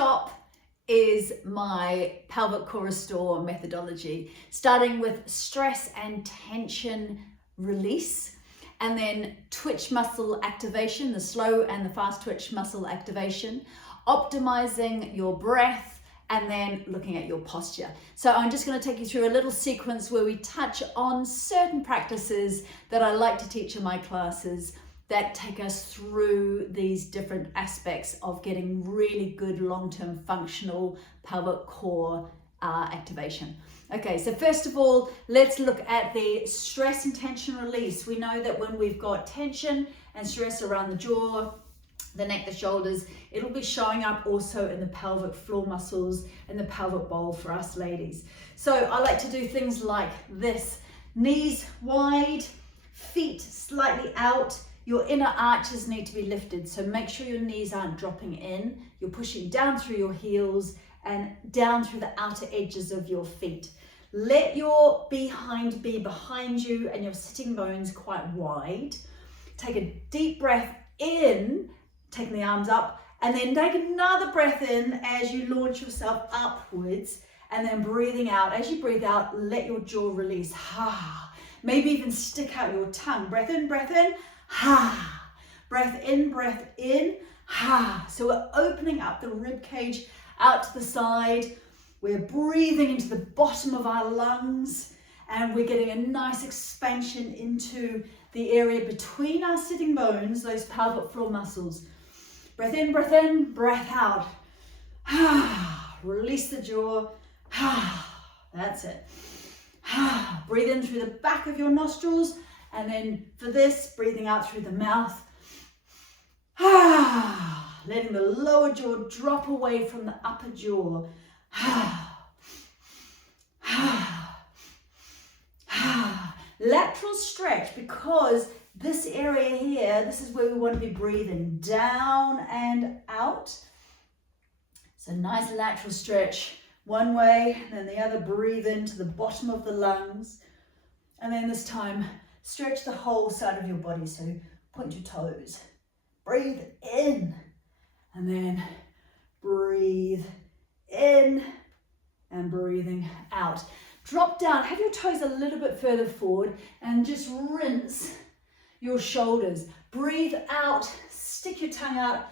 S.T.O.P is my pelvic core restore methodology, starting with stress and tension release, and then twitch muscle activation, the slow and the fast twitch muscle activation, optimizing your breath, and then looking at your posture. So I'm just going to take you through a little sequence where we touch on certain practices that I like to teach in my classes that take us through these different aspects of getting really good long-term functional pelvic core activation. Okay, so first of all, let's look at the stress and tension release. We know that when we've got tension and stress around the jaw, the neck, the shoulders, it'll be showing up also in the pelvic floor muscles and the pelvic bowl for us ladies. So I like to do things like this: knees wide, feet slightly out. Your inner arches need to be lifted, so make sure your knees aren't dropping in. You're pushing down through your heels and down through the outer edges of your feet. Let your behind be behind you and your sitting bones quite wide. Take a deep breath in, taking the arms up, and then take another breath in as you launch yourself upwards, and then breathing out. As you breathe out, let your jaw release. Ha. Maybe even stick out your tongue. Breath in, ha. Breath in, ha. So we're opening up the rib cage out to the side. We're breathing into the bottom of our lungs, and we're getting a nice expansion into the area between our sitting bones, those pelvic floor muscles. Breath in, breath out. Release the jaw. That's it. Breathe in through the back of your nostrils, and then for this, breathing out through the mouth. Letting the lower jaw drop away from the upper jaw. Lateral stretch, because this area here, this is where we want to be breathing down and out. So nice lateral stretch one way, and then the other. Breathe into the bottom of the lungs, and then this time stretch the whole side of your body. So point your toes, breathe in, and then breathe in and breathing out. Drop down, have your toes a little bit further forward, and just rinse your shoulders. Breathe out, stick your tongue out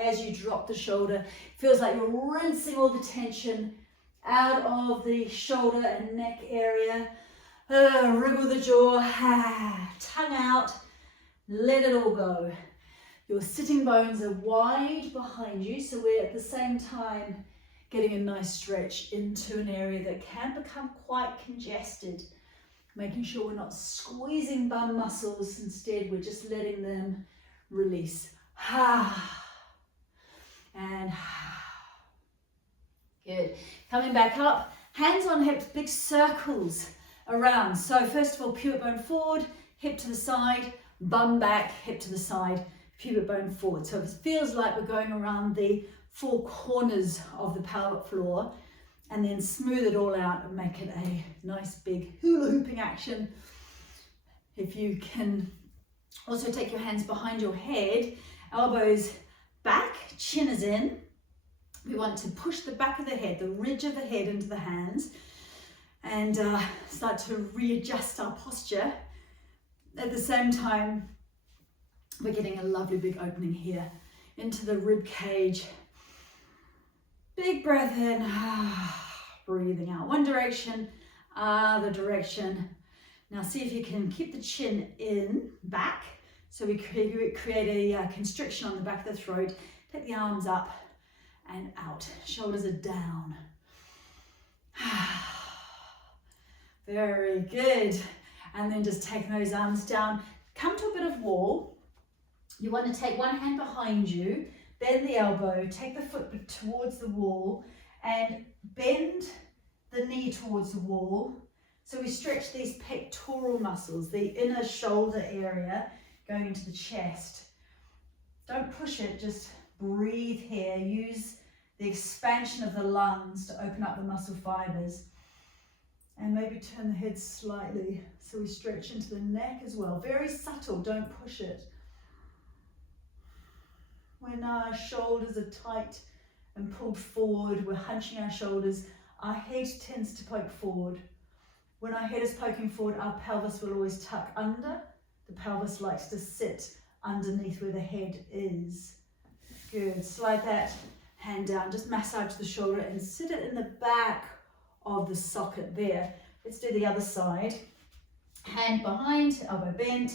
as you drop the shoulder. Feels like you're rinsing all the tension out of the shoulder and neck area. Wriggle the jaw, tongue out, let it all go. Your sitting bones are wide behind you, so we're at the same time getting a nice stretch into an area that can become quite congested. Making sure we're not squeezing bum muscles, instead we're just letting them release. And good. Coming back up, hands on hips, big circles around. So first of all, pubic bone forward, hip to the side, bum back, hip to the side, pubic bone forward. So it feels like we're going around the four corners of the pelvic floor, and then smooth it all out and make it a nice big hula hooping action. If you can also take your hands behind your head, elbows back, chin is in. We want to push the back of the head, the ridge of the head, into the hands, and start to readjust our posture. At the same time, we're getting a lovely big opening here into the rib cage. Big breath in, breathing out. One direction, other direction. Now see if you can keep the chin in, back. So we create a constriction on the back of the throat. Take the arms up and out. Shoulders are down. Very good. And then just taking those arms down. Come to a bit of wall. You want to take one hand behind you, bend the elbow, take the foot towards the wall, and bend the knee towards the wall. So we stretch these pectoral muscles, the inner shoulder area going into the chest. Don't push it, just breathe here. Use the expansion of the lungs to open up the muscle fibers. And maybe turn the head slightly so we stretch into the neck as well. Very subtle, don't push it. When our shoulders are tight and pulled forward. We're hunching our shoulders. Our head tends to poke forward. When our head is poking forward, our pelvis will always tuck under. The pelvis likes to sit underneath where the head is. Good. Slide that hand down. Just massage the shoulder and sit it in the back of the socket there. Let's do the other side. Hand behind, elbow bent.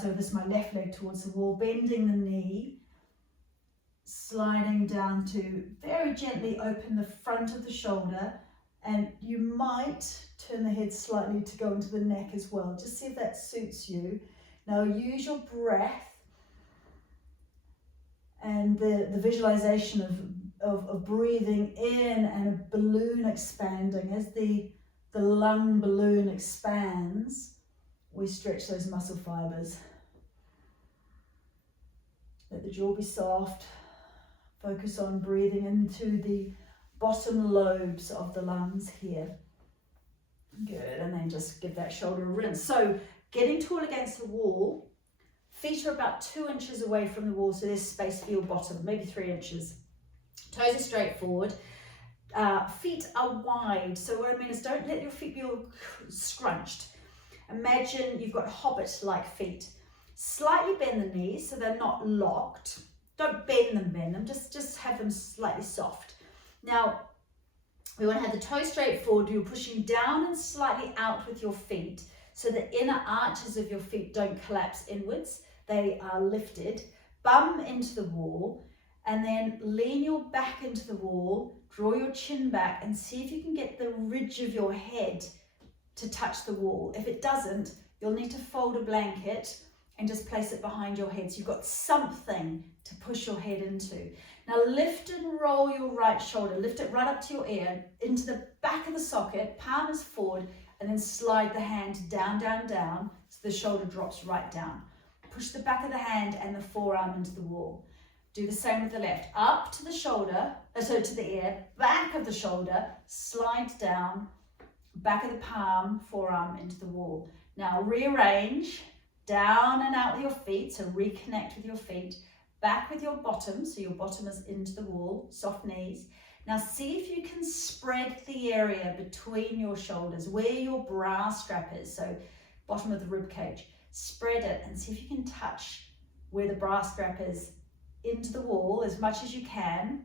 So this is my left leg towards the wall, bending the knee, sliding down to very gently open the front of the shoulder, and you might turn the head slightly to go into the neck as well. Just see if that suits you. Now use your breath and the visualization of breathing in and a balloon expanding. As the lung balloon expands, we stretch those muscle fibers. Let the jaw be soft. Focus on breathing into the bottom lobes of the lungs here. Good, and then just give that shoulder a rinse. So getting tall against the wall, feet are about 2 inches away from the wall, so there's space for your bottom, maybe 3 inches. Toes are straight forward. Feet are wide, so what I mean is don't let your feet be all scrunched. Imagine you've got hobbit-like feet. Slightly bend the knees so they're not locked. Don't bend them, just have them slightly soft. Now, we want to have the toes straight forward. You're pushing down and slightly out with your feet so the inner arches of your feet don't collapse inwards. They are lifted. Bum into the wall, and then lean your back into the wall, draw your chin back, and see if you can get the ridge of your head to touch the wall. If it doesn't, you'll need to fold a blanket and just place it behind your head so you've got something to push your head into. Now lift and roll your right shoulder, lift it right up to your ear, into the back of the socket, palm is forward, and then slide the hand down, down, down, so the shoulder drops right down. Push the back of the hand and the forearm into the wall. Do the same with the left, up to the shoulder, to the ear, back of the shoulder, slide down, back of the palm, forearm into the wall. Now rearrange, down and out with your feet, so reconnect with your feet, back with your bottom, so your bottom is into the wall, soft knees. Now see if you can spread the area between your shoulders, where your bra strap is, so bottom of the rib cage. Spread it and see if you can touch where the bra strap is into the wall as much as you can.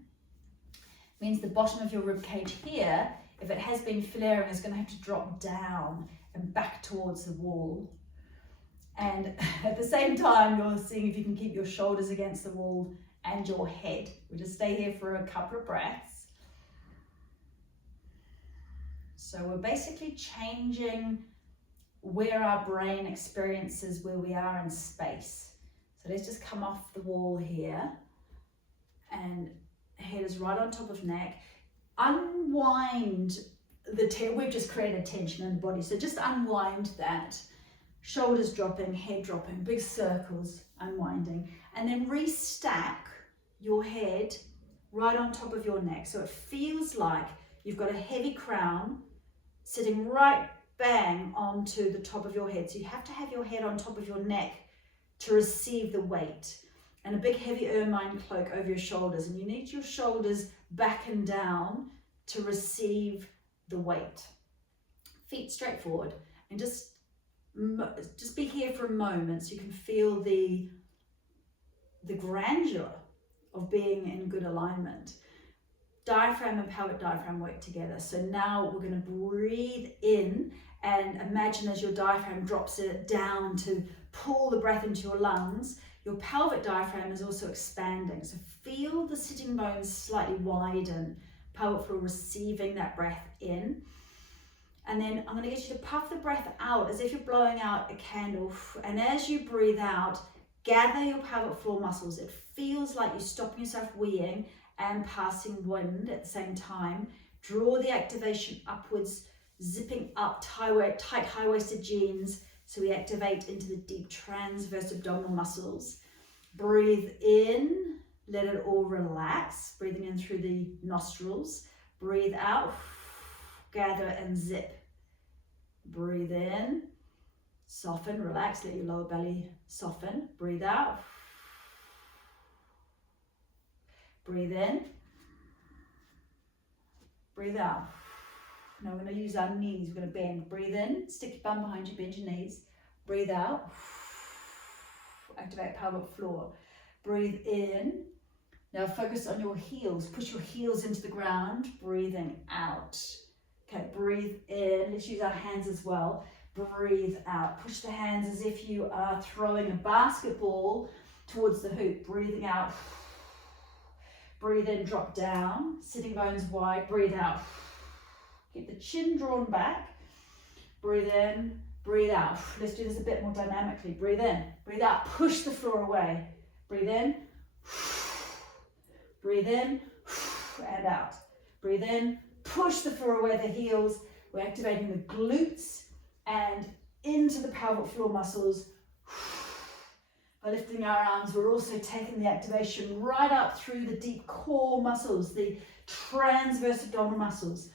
Means the bottom of your rib cage here, if it has been flaring, is going to have to drop down and back towards the wall. And at the same time, you're seeing if you can keep your shoulders against the wall and your head. We'll just stay here for a couple of breaths. So we're basically changing where our brain experiences where we are in space. So let's just come off the wall here, and head is right on top of neck. Unwind we've just created tension in the body, so just unwind that. Shoulders dropping, head dropping, big circles, unwinding, and then restack your head right on top of your neck. So it feels like you've got a heavy crown sitting right bang onto the top of your head. So you have to have your head on top of your neck to receive the weight, and a big heavy ermine cloak over your shoulders, and you need your shoulders back and down to receive the weight. Feet straight forward, and just be here for a moment so you can feel the grandeur of being in good alignment. Diaphragm and pelvic diaphragm work together. So now we're going to breathe in and imagine as your diaphragm drops it down to pull the breath into your lungs, your pelvic diaphragm is also expanding. So feel the sitting bones slightly widen, pelvic floor receiving that breath in. And then I'm going to get you to puff the breath out as if you're blowing out a candle. And as you breathe out, gather your pelvic floor muscles. It feels like you're stopping yourself weeing and passing wind at the same time. Draw the activation upwards, zipping up tight high-waisted jeans, so we activate into the deep transverse abdominal muscles. Breathe in, let it all relax, breathing in through the nostrils. Breathe out, gather and zip. Breathe in, soften, relax, let your lower belly soften. Breathe out. Breathe in. Breathe out. Now we're going to use our knees. We're going to bend. Breathe in. Stick your bum behind you. Bend your knees. Breathe out. Activate pelvic floor. Breathe in. Now focus on your heels. Push your heels into the ground. Breathing out. Okay, breathe in. Let's use our hands as well. Breathe out. Push the hands as if you are throwing a basketball towards the hoop. Breathing out. Breathe in, drop down. Sitting bones wide. Breathe out. Keep the chin drawn back. Breathe in, breathe out. Let's do this a bit more dynamically. Breathe in, breathe out. Push the floor away. Breathe in. Breathe in and out. Breathe in. Push the floor away, the heels. We're activating the glutes and into the pelvic floor muscles. By lifting our arms, we're also taking the activation right up through the deep core muscles, the transverse abdominal muscles.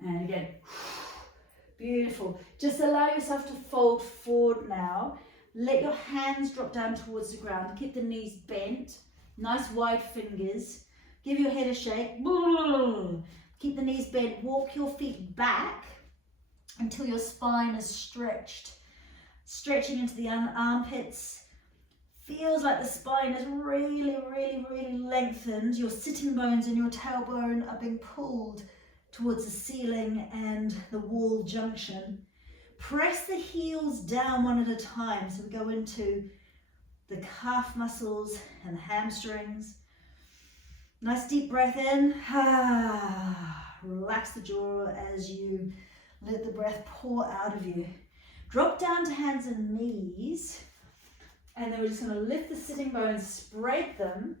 And again, beautiful. Just allow yourself to fold forward now. Let your hands drop down towards the ground. Keep the knees bent. Nice wide fingers. Give your head a shake. Keep the knees bent. Walk your feet back until your spine is stretched. Stretching into the armpits. Feels like the spine is really, really, really lengthened. Your sitting bones and your tailbone are being pulled towards the ceiling and the wall junction. Press the heels down one at a time. So we go into the calf muscles and the hamstrings. Nice deep breath in. Relax the jaw as you let the breath pour out of you. Drop down to hands and knees. And then we're just going to lift the sitting bones, spread them.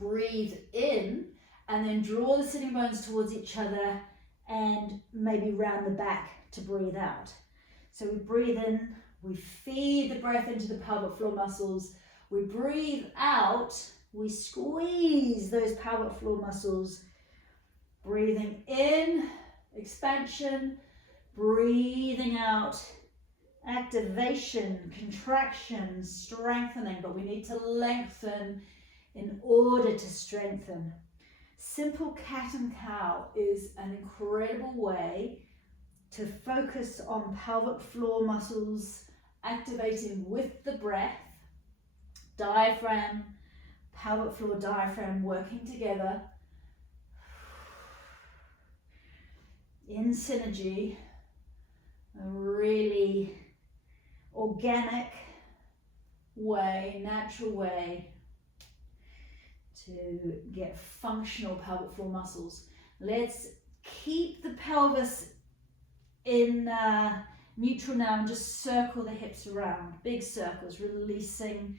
Breathe in. And then draw the sitting bones towards each other and maybe round the back to breathe out. So we breathe in, we feed the breath into the pelvic floor muscles. We breathe out, we squeeze those pelvic floor muscles. Breathing in, expansion. Breathing out, activation, contraction, strengthening. But we need to lengthen in order to strengthen. Simple cat and cow is an incredible way to focus on pelvic floor muscles, activating with the breath, diaphragm, pelvic floor diaphragm working together in synergy, a really organic way, natural way to get functional pelvic floor muscles. Let's keep the pelvis in neutral now and just circle the hips around. Big circles, releasing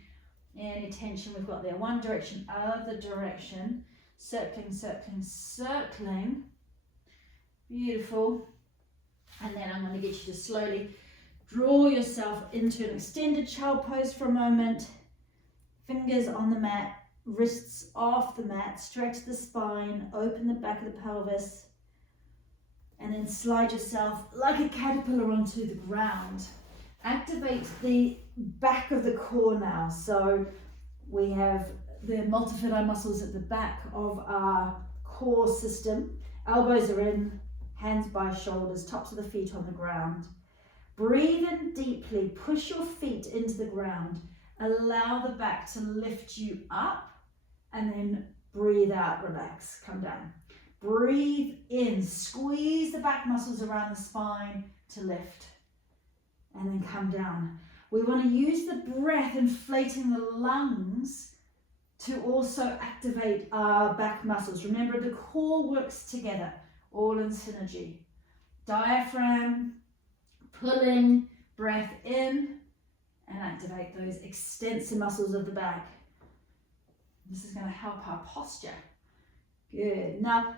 any tension we've got there. One direction, other direction. Circling, circling, circling. Beautiful. And then I'm going to get you to slowly draw yourself into an extended child pose for a moment. Fingers on the mat. Wrists off the mat, stretch the spine, open the back of the pelvis, and then slide yourself like a caterpillar onto the ground. Activate the back of the core now. So we have the multifidi muscles at the back of our core system. Elbows are in, hands by shoulders, tops of the feet on the ground. Breathe in deeply, push your feet into the ground. Allow the back to lift you up. And then breathe out, relax, come down. Breathe in, squeeze the back muscles around the spine to lift. And then come down. We want to use the breath, inflating the lungs, to also activate our back muscles. Remember, the core works together, all in synergy. Diaphragm, pulling, breath in, and activate those extensor muscles of the back. This is going to help our posture. Good. Now,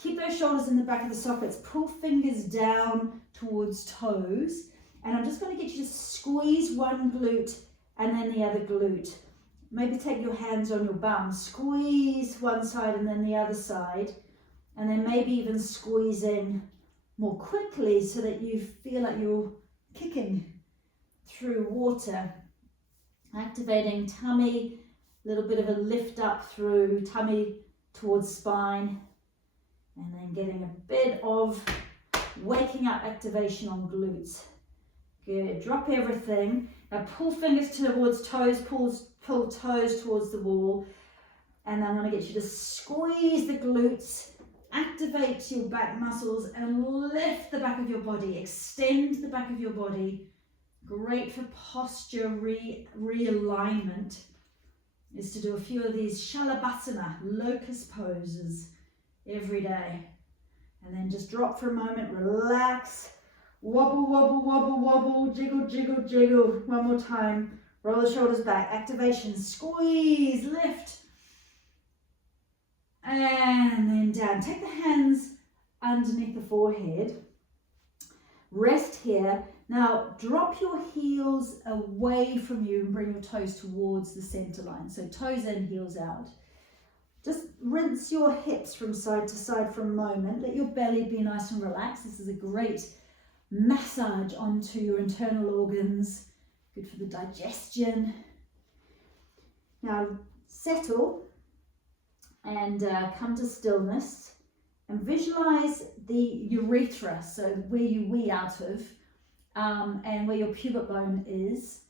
keep those shoulders in the back of the sockets. Pull fingers down towards toes. And I'm just going to get you to squeeze one glute and then the other glute. Maybe take your hands on your bum. Squeeze one side and then the other side. And then maybe even squeezing more quickly so that you feel like you're kicking through water. Activating tummy, a little bit of a lift up through tummy towards spine, and then getting a bit of waking up activation on glutes. Good, drop everything. Now pull fingers towards toes, pull toes towards the wall, and I'm going to get you to squeeze the glutes, activate your back muscles, and lift the back of your body, extend the back of your body. Great for posture realignment is to do a few of these Shalabhasana, locust poses every day. And then just drop for a moment, relax, wobble, wobble, wobble, wobble, jiggle, jiggle, jiggle. One more time, roll the shoulders back, activation, squeeze, lift. And then down. Take the hands underneath the forehead. Rest here. Now drop your heels away from you and bring your toes towards the center line. So toes in, heels out. Just rinse your hips from side to side for a moment. Let your belly be nice and relaxed. This is a great massage onto your internal organs. Good for the digestion. Now settle and come to stillness and visualize the urethra, so where you wee out of, and where your pubic bone is.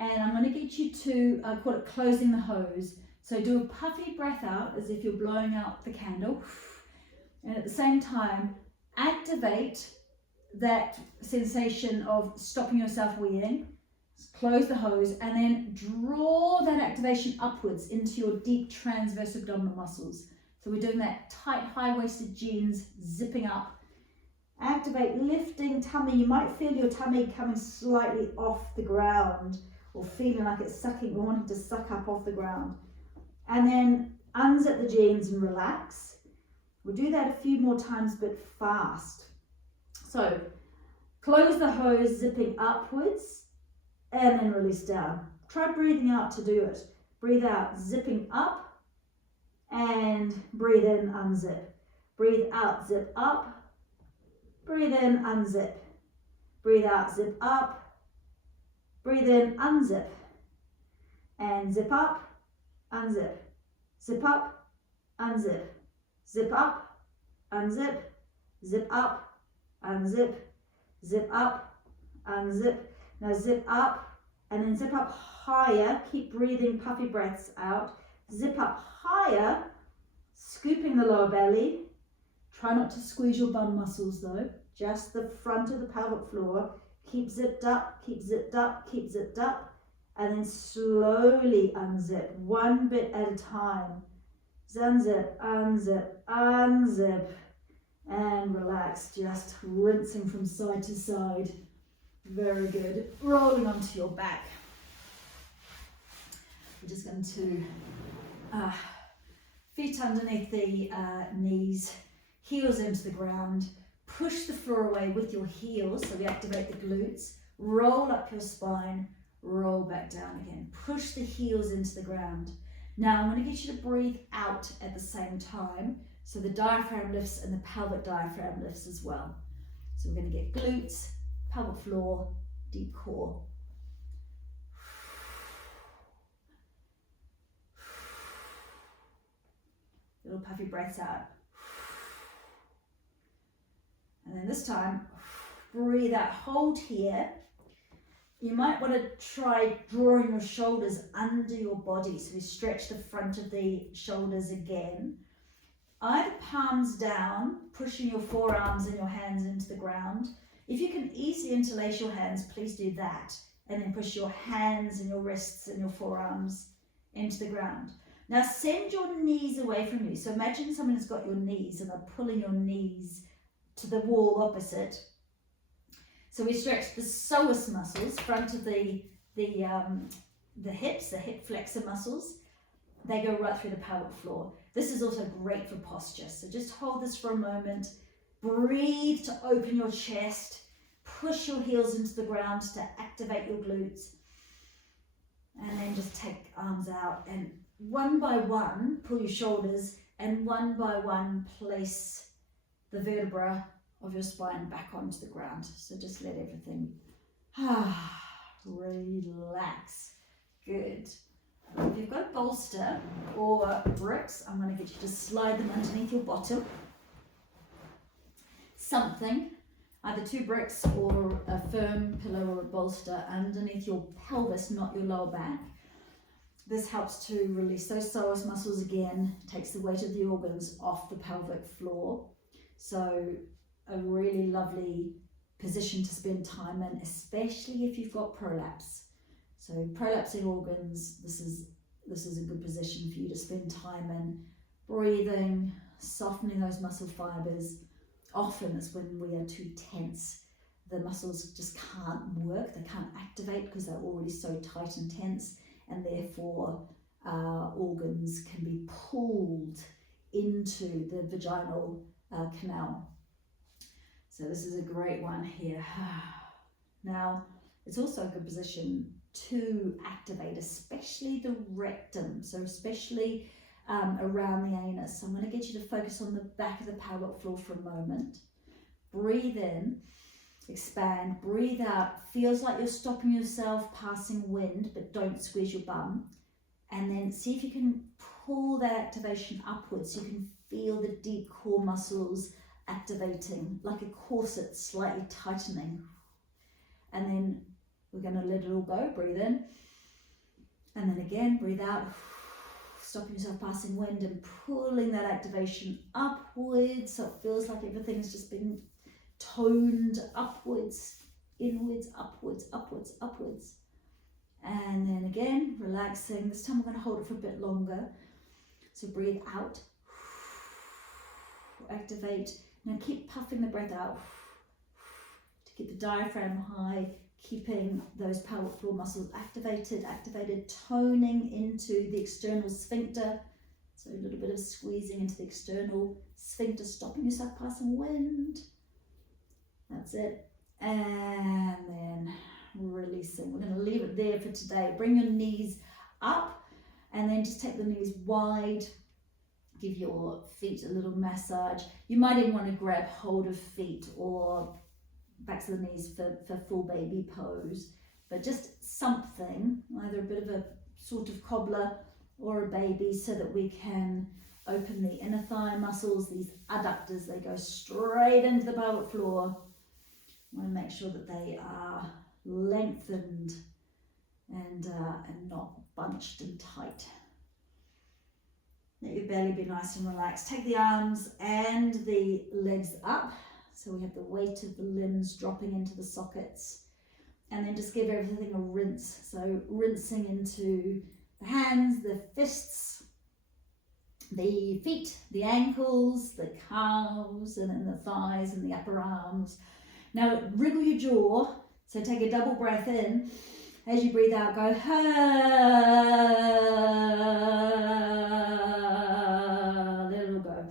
And I'm going to get you to, I call it closing the hose. So do a puffy breath out as if you're blowing out the candle. And at the same time, activate that sensation of stopping yourself weeing. Close the hose and then draw that activation upwards into your deep transverse abdominal muscles. So we're doing that tight, high-waisted jeans, zipping up. Activate, lifting tummy. You might feel your tummy coming slightly off the ground or feeling like it's sucking or wanting to suck up off the ground. And then unzip the jeans and relax. We'll do that a few more times, but fast. So close the hose, zipping upwards, and then release down. Try breathing out to do it. Breathe out, zipping up, and breathe in, unzip. Breathe out, zip up. Breathe in, unzip. Breathe out, zip up. Breathe in, unzip. And zip up, unzip. Zip up, unzip. Zip up, unzip. Zip up, unzip. Zip up, unzip. Now zip up and then zip up higher. Keep breathing puffy breaths out. Zip up higher, scooping the lower belly. Try not to squeeze your bum muscles though, just the front of the pelvic floor. Keep zipped up, keep zipped up, keep zipped up, and then slowly unzip, one bit at a time. Unzip, unzip, unzip, and relax, just rinsing from side to side. Very good. Rolling onto your back. We're just going to feet underneath the knees, heels into the ground. Push the floor away with your heels, so we activate the glutes. Roll up your spine, roll back down again. Push the heels into the ground. Now I'm going to get you to breathe out at the same time, so the diaphragm lifts and the pelvic diaphragm lifts as well. So we're going to get glutes, pelvic floor, deep core. Little puffy breaths out. And then this time, breathe out, hold here. You might want to try drawing your shoulders under your body, so you stretch the front of the shoulders again. Either palms down, pushing your forearms and your hands into the ground. If you can easily interlace your hands, please do that. And then push your hands and your wrists and your forearms into the ground. Now send your knees away from you. So imagine someone has got your knees and they're pulling your knees to the wall opposite. So we stretch the psoas muscles, front of the hips, the hip flexor muscles. They go right through the pelvic floor. This is also great for posture. So just hold this for a moment. Breathe to open your chest. Push your heels into the ground to activate your glutes. And then just take arms out and one by one, pull your shoulders, and one by one, place the vertebra of your spine back onto the ground. So just let everything relax. Good. If you've got a bolster or bricks, I'm going to get you to slide them underneath your bottom. Something, either 2 bricks or a firm pillow or a bolster underneath your pelvis, not your lower back. This helps to release those psoas muscles again, takes the weight of the organs off the pelvic floor. So a really lovely position to spend time in, especially if you've got prolapse. So prolapsing organs, this is a good position for you to spend time in. Breathing, softening those muscle fibers. Often it's when we are too tense. The muscles just can't work, they can't activate because they're already so tight and tense, and therefore organs can be pulled into the vaginal canal. So this is a great one here. Now, it's also a good position to activate, especially the rectum, so especially around the anus. So I'm going to get you to focus on the back of the pelvic floor for a moment. Breathe in, expand, breathe out. Feels like you're stopping yourself passing wind, but don't squeeze your bum. And then see if you can pull that activation upwards so you can feel the deep core muscles activating, like a corset slightly tightening. And then we're going to let it all go. Breathe in, and then again breathe out, stopping yourself passing wind and pulling that activation upwards so it feels like everything's just been toned upwards, inwards, upwards, upwards, upwards. And then again relaxing. This time we're going to hold it for a bit longer. So breathe out, activate. Now keep puffing the breath out to keep the diaphragm high, keeping those pelvic floor muscles activated, toning into the external sphincter. So a little bit of squeezing into the external sphincter, stopping yourself passing wind. That's it. And then releasing. We're going to leave it there for today. Bring your knees up and then just take the knees wide. Give your feet a little massage. You might even want to grab hold of feet or backs of the knees for full baby pose, but just something, either a bit of a sort of cobbler or a baby, so that we can open the inner thigh muscles, these adductors. They go straight into the pelvic floor. I want to make sure that they are lengthened and not bunched and tight. Let your belly be nice and relaxed. Take the arms and the legs up. So we have the weight of the limbs dropping into the sockets. And then just give everything a rinse. So rinsing into the hands, the fists, the feet, the ankles, the calves, and then the thighs and the upper arms. Now wriggle your jaw. So take a double breath in. As you breathe out, go, let it all go.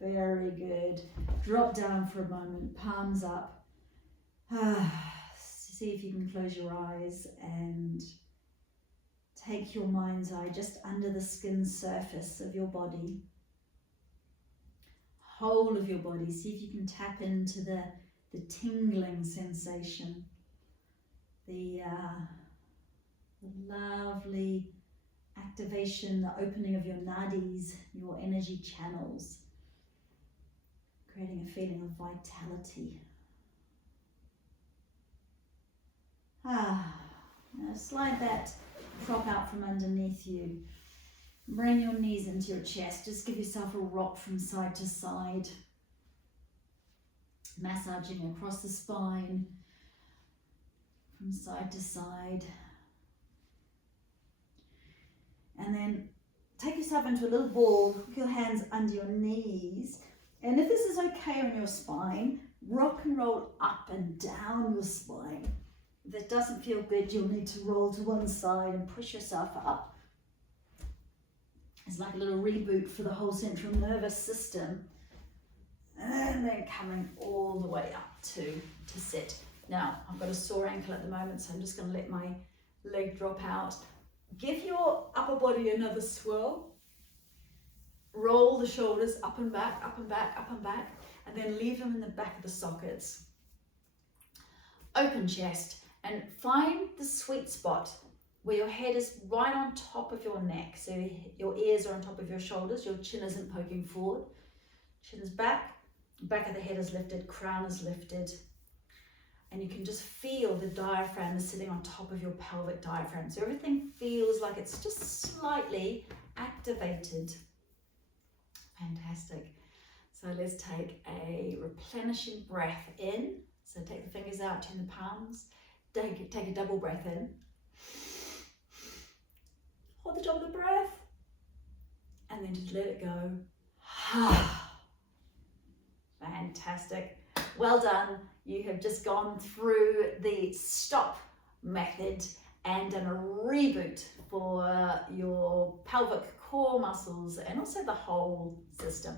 Very good. Drop down for a moment, palms up. See if you can close your eyes and take your mind's eye just under the skin surface of your body. Whole of your body. See if you can tap into the tingling sensation, the lovely activation, the opening of your nadis, your energy channels, creating a feeling of vitality. Now slide that prop out from underneath you. Bring your knees into your chest. Just give yourself a rock from side to side. Massaging across the spine from side to side. And then take yourself into a little ball, hook your hands under your knees. And if this is okay on your spine, rock and roll up and down your spine. If it doesn't feel good, you'll need to roll to one side and push yourself up. It's like a little reboot for the whole central nervous system. And then coming all the way up to sit. Now, I've got a sore ankle at the moment, so I'm just going to let my leg drop out. Give your upper body another swirl. Roll the shoulders up and back, up and back, up and back, and then leave them in the back of the sockets. Open chest and find the sweet spot where your head is right on top of your neck. So your ears are on top of your shoulders, your chin isn't poking forward, chin is back of the head is lifted, crown is lifted. And you can just feel the diaphragm is sitting on top of your pelvic diaphragm. So everything feels like it's just slightly activated. Fantastic. So let's take a replenishing breath in. So take the fingers out, turn the palms. Take a double breath in. Hold the top of the breath. And then just let it go. Fantastic. Well done. You have just gone through the S.T.O.P method and done a reboot for your pelvic core muscles and also the whole system.